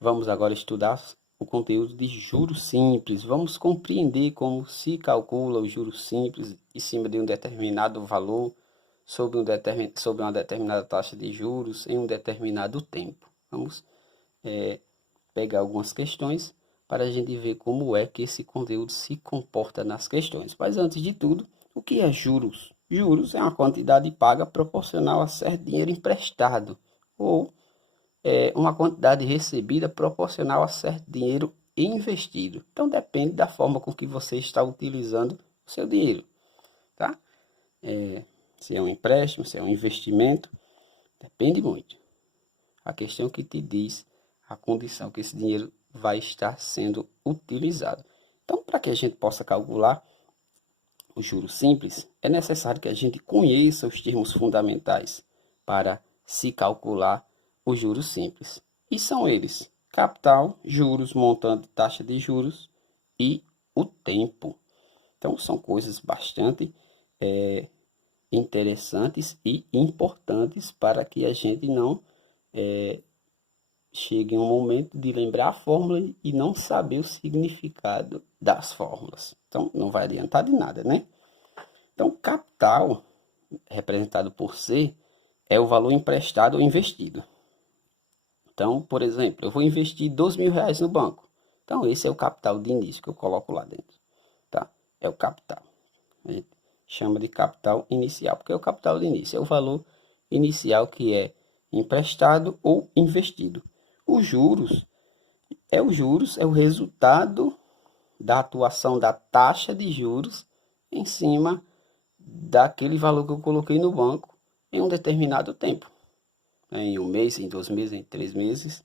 Vamos agora estudar o conteúdo de juros simples. Vamos compreender como se calcula os juros simples em cima de um determinado valor sobre uma determinada taxa de juros em um determinado tempo. Vamos pegar algumas questões para a gente ver como é que esse conteúdo se comporta nas questões. Mas antes de tudo, o que é juros? Juros é uma quantidade paga proporcional a certo dinheiro emprestado ou uma quantidade recebida proporcional a certo dinheiro investido. Então depende da forma com que você está utilizando o seu dinheiro, tá? Se é um empréstimo, se é um investimento, depende muito. A questão que te diz a condição que esse dinheiro vai estar sendo utilizado. Então, para que a gente possa calcular o juros simples, é necessário que a gente conheça os termos fundamentais para se calcular os juros simples. E são eles: capital, juros, montante, taxa de juros e o tempo. Então, são coisas bastante interessantes e importantes para que a gente não chegue em um momento de lembrar a fórmula e não saber o significado das fórmulas. Então, não vai adiantar de nada, né? Então, capital, representado por C, é o valor emprestado ou investido. Então, por exemplo, eu vou investir R$ 2.000 no banco. Então, esse é o capital de início que eu coloco lá dentro. Tá? É o capital. A gente chama de capital inicial, porque é o capital de início. É o valor inicial que é emprestado ou investido. Os juros é o resultado da atuação da taxa de juros em cima daquele valor que eu coloquei no banco em um determinado tempo. Em um mês, em 2 meses, em 3 meses.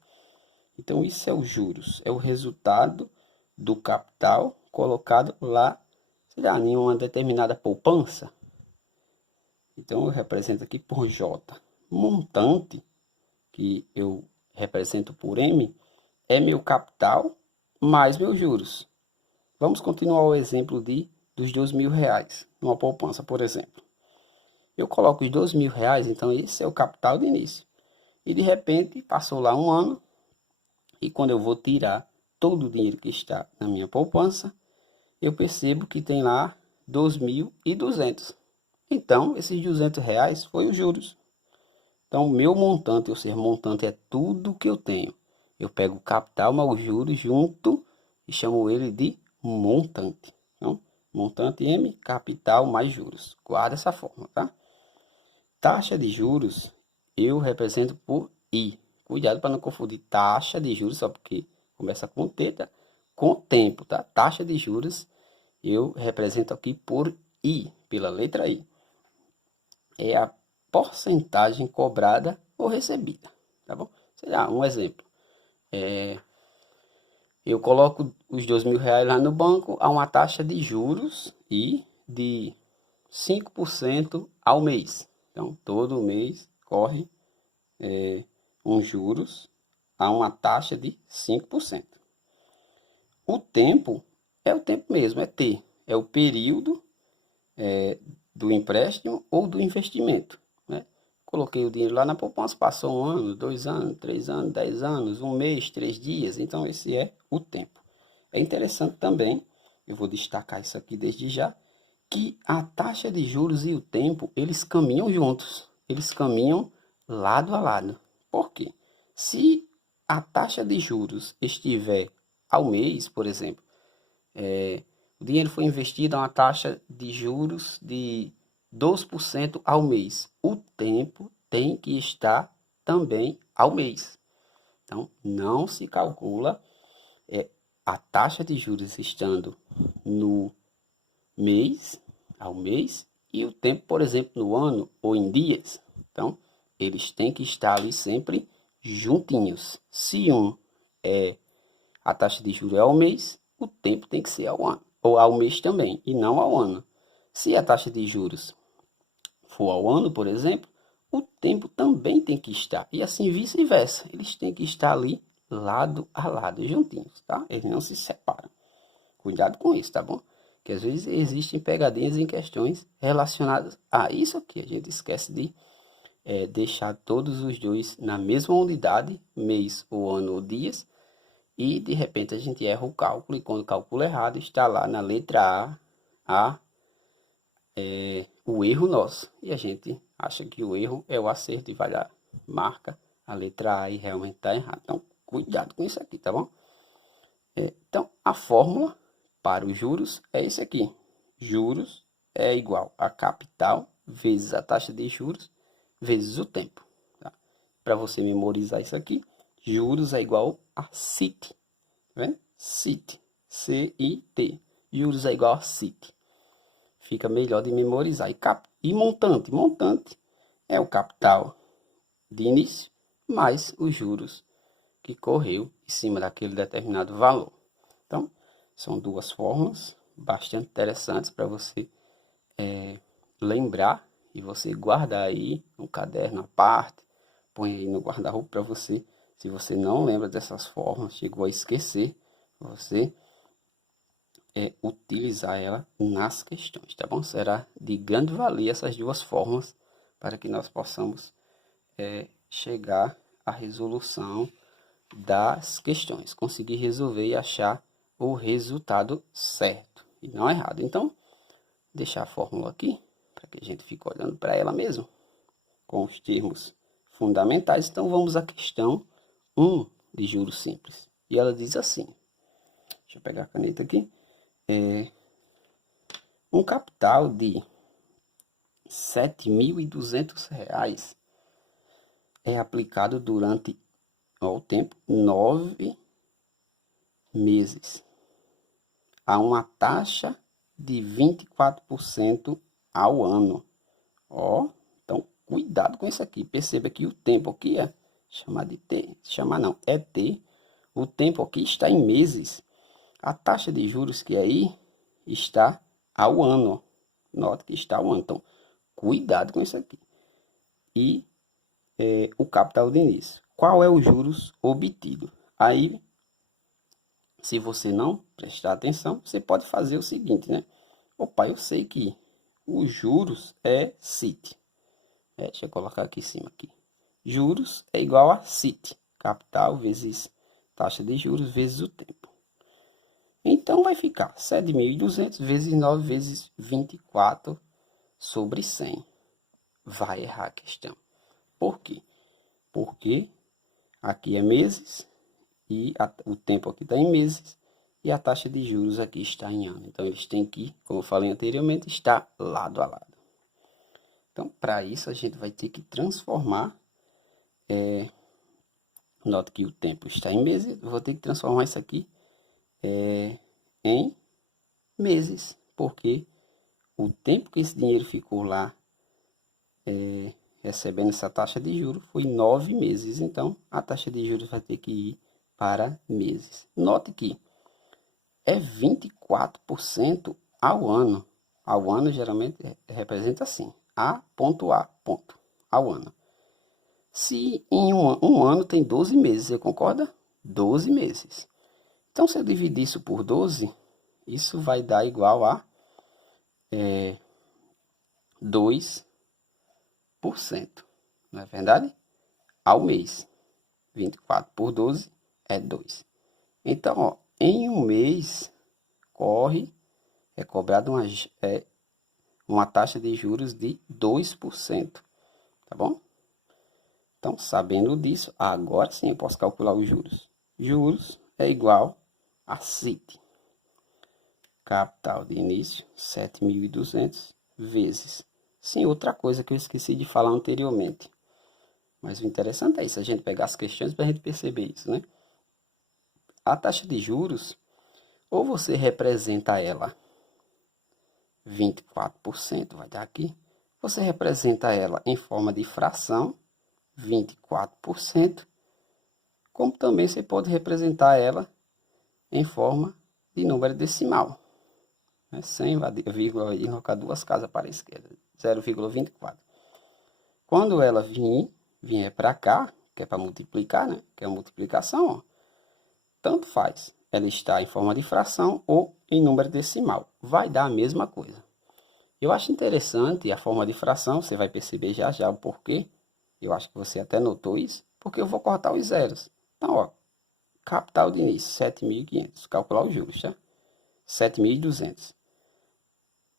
Então, isso é os juros. É o resultado do capital colocado lá, sei lá, em uma determinada poupança. Então, eu represento aqui por J. Montante, que eu represento por M, é meu capital mais meus juros. Vamos continuar o exemplo dos R$ 2.000, numa poupança, por exemplo. Eu coloco os R$ 2.000, então esse é o capital de início. E de repente, passou lá um ano, e quando eu vou tirar todo o dinheiro que está na minha poupança, eu percebo que tem lá 2.200. Então, esses R$ 200 foi os juros. Então, meu montante, ou seja, montante é tudo que eu tenho. Eu pego o capital mais os juros junto e chamo ele de montante. Então, montante M, capital mais juros. Guarda essa forma, tá? Taxa de juros eu represento por I. Cuidado para não confundir taxa de juros, só porque começa com T, tá? Com tempo, tá? Taxa de juros eu represento aqui por I, pela letra I. É a porcentagem cobrada ou recebida, tá bom? Será um exemplo. Eu coloco os R$ 2.000 lá no banco a uma taxa de juros e de 5% ao mês. Então, todo mês corre uns juros a uma taxa de 5%. O tempo é o tempo mesmo, é T. É o período do empréstimo ou do investimento. Né? Coloquei o dinheiro lá na poupança, passou 1 ano, 2 anos, 3 anos, 10 anos, um mês, 3 dias. Então, esse é o tempo. É interessante também, eu vou destacar isso aqui desde já, que a taxa de juros e o tempo, eles caminham juntos. Eles caminham lado a lado. Por quê? Se a taxa de juros estiver ao mês, por exemplo, o dinheiro foi investido a uma taxa de juros de 12% ao mês. O tempo tem que estar também ao mês. Então, não se calcula a taxa de juros estando no mês, ao mês, e o tempo, por exemplo, no ano ou em dias. Então, eles têm que estar ali sempre juntinhos. Se a taxa de juros é ao mês, o tempo tem que ser ao ano, ou ao mês também, e não ao ano. Se a taxa de juros for ao ano, por exemplo, o tempo também tem que estar, e assim vice-versa. Eles têm que estar ali lado a lado, juntinhos, tá? Eles não se separam. Cuidado com isso, tá bom? Que às vezes existem pegadinhas em questões relacionadas a isso aqui. A gente esquece de deixar todos os dois na mesma unidade, mês ou ano ou dias, e de repente a gente erra o cálculo, e quando o cálculo errado está lá na letra A, o erro nosso. E a gente acha que o erro é o acerto e vai lá, marca a letra A e realmente está errado. Então, cuidado com isso aqui, tá bom? Então, a fórmula para os juros é esse aqui. Juros é igual a capital vezes a taxa de juros vezes o tempo. Tá? Para você memorizar isso aqui, juros é igual a CIT. Tá vendo? CIT. C-I-T. Juros é igual a CIT. Fica melhor de memorizar. E montante. Montante é o capital de início mais os juros que correu em cima daquele determinado valor. Então, são duas fórmulas bastante interessantes para você lembrar e você guardar aí no caderno à parte, põe aí no guarda-roupa para você, se você não lembra dessas fórmulas, chegou a esquecer, você utilizar ela nas questões, tá bom? Será de grande valia essas duas fórmulas para que nós possamos chegar à resolução das questões, conseguir resolver e achar o resultado certo e não errado. Então, deixar a fórmula aqui, para que a gente fique olhando para ela mesmo, com os termos fundamentais. Então, vamos à questão 1 de juros simples. E ela diz assim, deixa eu pegar a caneta aqui, um capital de R$ 7.200 é aplicado durante o tempo 9 meses a uma taxa de 24% ao ano. Ó, então cuidado com isso aqui. Perceba que o tempo aqui é chamar de T, chamar não, é T. O tempo aqui está em meses. A taxa de juros que aí está ao ano. Note que está ao ano. Então, cuidado com isso aqui. E o capital de início. Qual é o juros obtido? Aí, se você não prestar atenção, você pode fazer o seguinte, né? Opa, eu sei que os juros é CIT. Deixa eu colocar aqui em cima. Aqui. Juros é igual a CIT. Capital vezes taxa de juros vezes o tempo. Então, vai ficar 7.200 vezes 9 vezes 24 sobre 100. Vai errar a questão. Por quê? Porque aqui é meses e o tempo aqui está em meses e a taxa de juros aqui está em ano. Então, eles têm que, como eu falei anteriormente, estar lado a lado. Então, para isso, a gente vai ter que transformar. Note que o tempo está em meses, eu vou ter que transformar isso aqui em meses, porque o tempo que esse dinheiro ficou lá recebendo essa taxa de juros foi 9 meses. Então, a taxa de juros vai ter que ir para meses. Note que é 24% ao ano. Ao ano, geralmente, representa assim. A ponto A, ponto. Ao ano. Se em um ano tem 12 meses, você concorda? 12 meses. Então, se eu dividir isso por 12, isso vai dar igual a 2%. Não é verdade? Ao mês. 24 por 12 é 2. Então, ó, em um mês, é cobrado uma taxa de juros de 2%. Tá bom? Então, sabendo disso, agora sim eu posso calcular os juros. Juros é igual a CIT. Capital de início, 7.200 vezes. Sim, outra coisa que eu esqueci de falar anteriormente. Mas o interessante é isso, a gente pegar as questões para a gente perceber isso, né? A taxa de juros, ou você representa ela 24%, vai dar aqui. Você representa ela em forma de fração, 24%, como também você pode representar ela em forma de número decimal. 100, vírgula, e colocar duas casas para a esquerda, 0,24. Quando ela vier para cá, que é para multiplicar, né? Que é a multiplicação, ó, tanto faz. Ela está em forma de fração ou em número decimal. Vai dar a mesma coisa. Eu acho interessante a forma de fração, você vai perceber já já o porquê. Eu acho que você até notou isso, porque eu vou cortar os zeros. Então, ó, Capital de início, 7.500. Calcular os juros, tá? 7.200.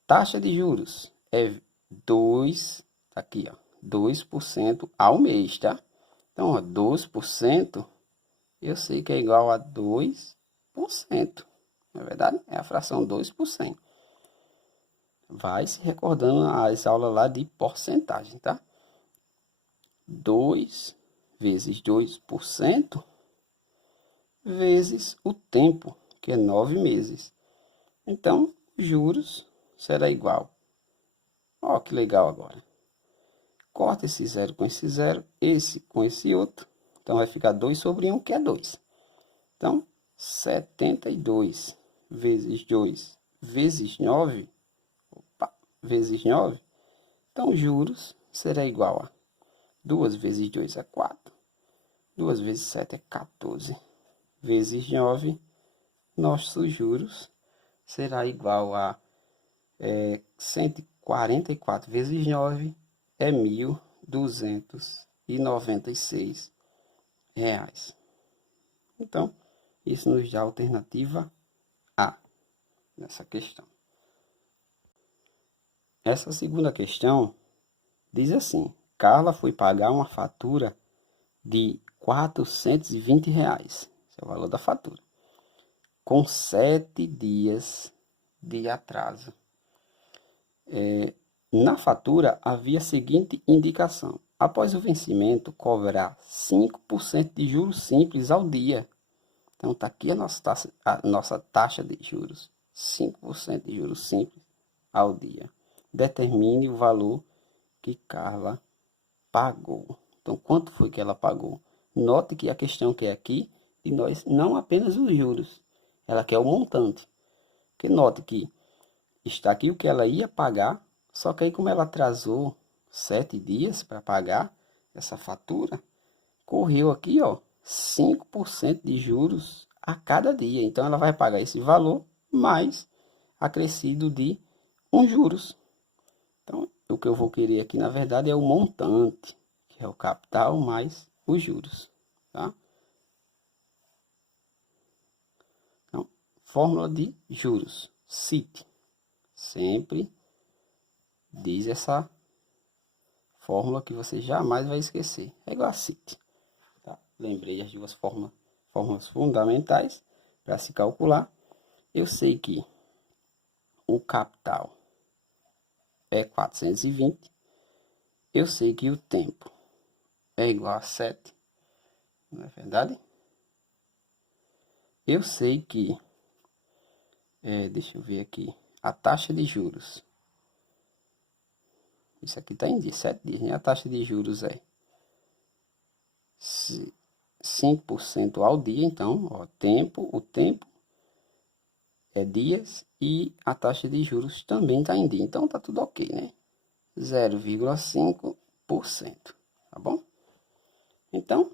Taxa de juros é 2, tá aqui, ó, 2% ao mês, tá? Então, ó, 12%, eu sei que é igual a 2%. Não é verdade? É a fração 2%. Vai se recordando as aulas lá de porcentagem, tá? 2 vezes 2% vezes o tempo, que é 9 meses. Então, juros será igual. Ó, que legal agora. Corta esse zero com esse zero, esse com esse outro. Então, vai ficar 2 sobre 1, que é 2. Então, 72 vezes 2 vezes 9, vezes 9. Então, juros será igual a 2 vezes 2 é 4. 2 vezes 7 é 14. Vezes 9, nossos juros será igual a 144 vezes 9 é 1.296 reais. Então, isso nos dá a alternativa A nessa questão. Essa segunda questão diz assim: Carla foi pagar uma fatura de R$ 420. Esse é o valor da fatura. Com 7 dias de atraso. Na fatura havia a seguinte indicação: após o vencimento, cobrar 5% de juros simples ao dia. Então, está aqui a nossa taxa de juros: 5% de juros simples ao dia. Determine o valor que Carla pagou. Então, quanto foi que ela pagou? Note que a questão que é aqui, e nós não apenas os juros, ela quer o montante. Porque note que está aqui o que ela ia pagar, só que aí como ela atrasou 7 dias para pagar essa fatura, correu aqui, ó, 5% de juros a cada dia. Então ela vai pagar esse valor mais acrescido de juros. Então, o que eu vou querer aqui, na verdade, é o montante, que é o capital mais os juros, tá? Então, fórmula de juros, CIT. Sempre diz essa fórmula que você jamais vai esquecer. É igual a CIT. Tá? Lembrei as duas fórmulas fundamentais para se calcular. Eu sei que o capital é 420. Eu sei que o tempo é igual a 7. Não é verdade? Eu sei que, deixa eu ver aqui, a taxa de juros. Isso aqui está em 7 dias, né? A taxa de juros é 5% ao dia. Então, ó, o tempo é dias e a taxa de juros também está em dia. Então, tá tudo ok, né? 0,5%, tá bom? Então,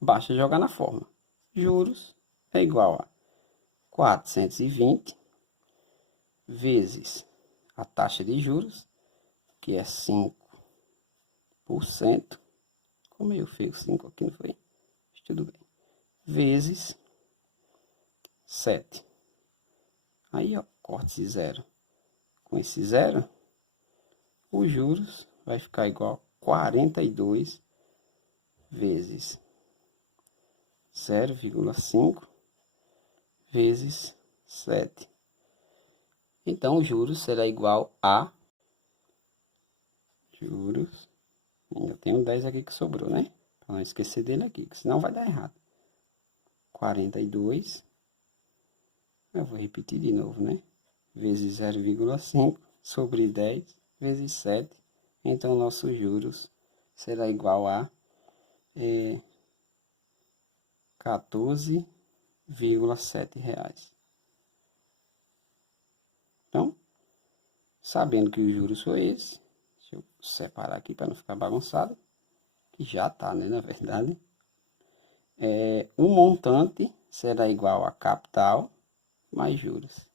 basta jogar na forma. Juros é igual a 420 vezes a taxa de juros, que é 5%. Ficou meio feio 5 aqui, não foi? Mas tudo bem. Vezes 7. Aí, ó, corta esse zero. Com esse zero, os juros vai ficar igual a 42 vezes 0,5 vezes 7. Então, os juros será igual a juros. Ainda tem um 10 aqui que sobrou, né? Para não esquecer dele aqui, que senão vai dar errado. 42. Eu vou repetir de novo, né? Vezes 0,5 sobre 10 vezes 7. Então, nossos juros será igual a 14,7 reais. Então, sabendo que os juros foi esse, deixa eu separar aqui para não ficar bagunçado, que já tá, né, na verdade. O montante será igual a capital mais juros.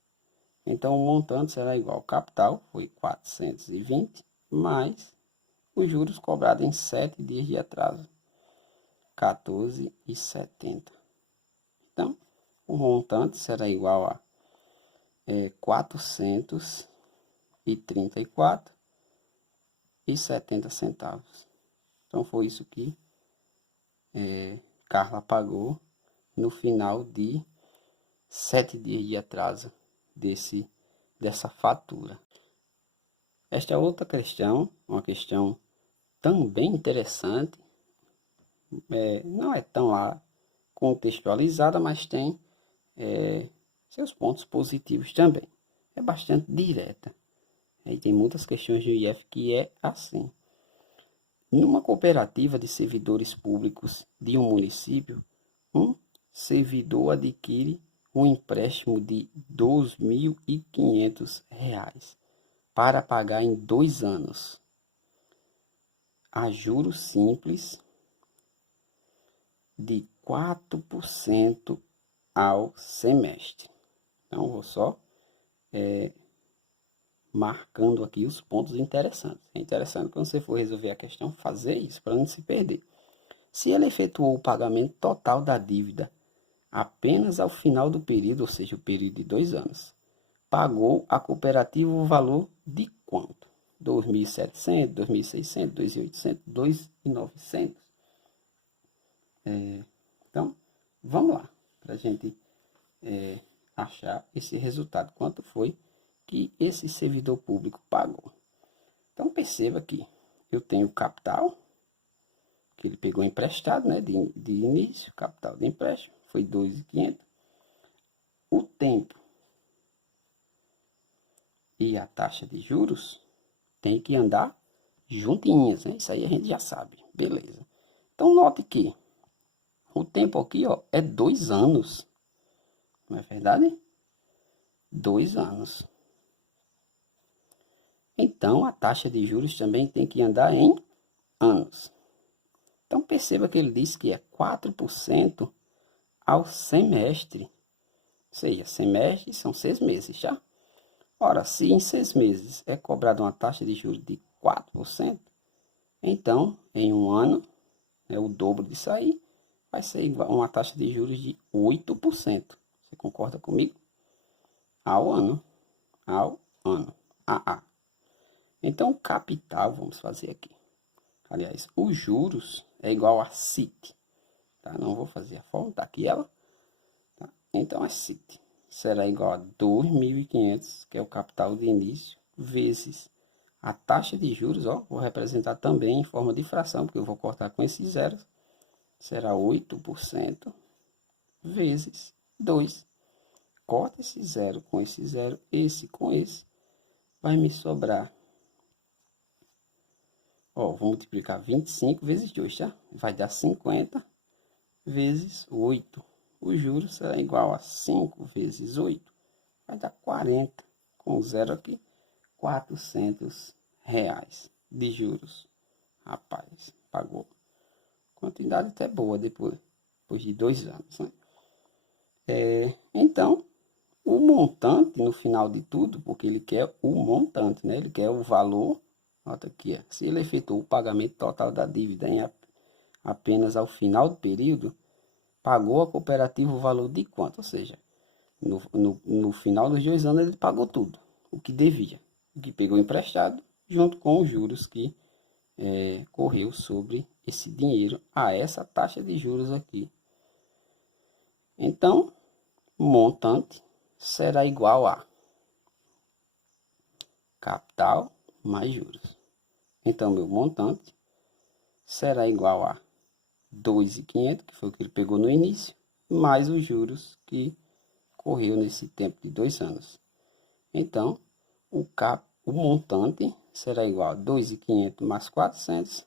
Então, o montante será igual ao capital, foi 420, mais os juros cobrados em 7 dias de atraso. 14,70. Então, o montante será igual a 434,70 centavos. Então, foi isso que Carla pagou no final de 7 dias de atraso dessa fatura. Esta é outra questão, uma questão também interessante, não é tão lá contextualizada, mas tem seus pontos positivos também. É bastante direta. E tem muitas questões do IF que é assim. Numa cooperativa de servidores públicos de um município, um servidor adquire um empréstimo de R$ 2.500 para pagar em 2 anos, a juros simples de 4% ao semestre. Então, vou só marcando aqui os pontos interessantes. É interessante quando você for resolver a questão, fazer isso para não se perder. Se ele efetuou o pagamento total da dívida apenas ao final do período, ou seja, o período de 2 anos, pagou a cooperativa o valor de quanto? 2.700, 2.600, 2.800, 2.900. Então, vamos lá, para a gente achar esse resultado, quanto foi que esse servidor público pagou. Então, perceba que eu tenho o capital, que ele pegou emprestado, né, de início, capital de empréstimo, foi 2.500. O tempo e a taxa de juros tem que andar juntinhas, né? Isso aí a gente já sabe, beleza. Então, note que o tempo aqui, ó, é 2 anos, não é verdade? 2 anos. Então, a taxa de juros também tem que andar em anos. Então, perceba que ele diz que é 4% ao semestre. Ou seja, semestre são 6 meses, já? Ora, se em 6 meses é cobrada uma taxa de juros de 4%, então, em um ano, é o dobro disso aí, vai ser uma taxa de juros de 8%. Você concorda comigo? Ao ano. Ao ano. Então, o capital, vamos fazer aqui. Aliás, os juros é igual a CIT. Tá? Não vou fazer a fórmula, tá aqui ela. Tá? Então, a CIT será igual a 2.500, que é o capital de início, vezes a taxa de juros, ó, vou representar também em forma de fração, porque eu vou cortar com esses zeros. Será 8% vezes 2. Corta esse zero com esse zero, esse com esse. Vai me sobrar. Ó, vou multiplicar 25 vezes 2, tá? Vai dar 50 vezes 8. O juros será igual a 5 vezes 8. Vai dar 40. Com zero aqui, R$ 400 de juros. Rapaz, pagou. Quantidade até boa depois de 2 anos, né? Então, o montante no final de tudo, porque ele quer o montante, né? Ele quer o valor. Nota aqui, se ele efetuou o pagamento total da dívida em apenas ao final do período, pagou a cooperativa o valor de quanto? Ou seja, no final dos 2 anos ele pagou tudo, o que devia, o que pegou emprestado, junto com os juros que correu sobre esse dinheiro a essa taxa de juros aqui. Então, o montante será igual a capital mais juros. Então, meu montante será igual a 2.500, que foi o que ele pegou no início, mais os juros que correu nesse tempo de 2 anos. Então, o montante será igual a 2.500 mais 400,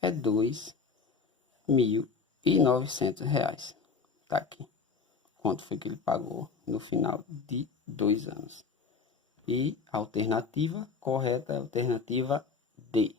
é R$ 2.900. Tá aqui. Quanto foi que ele pagou no final de 2 anos. E a alternativa correta é a alternativa D.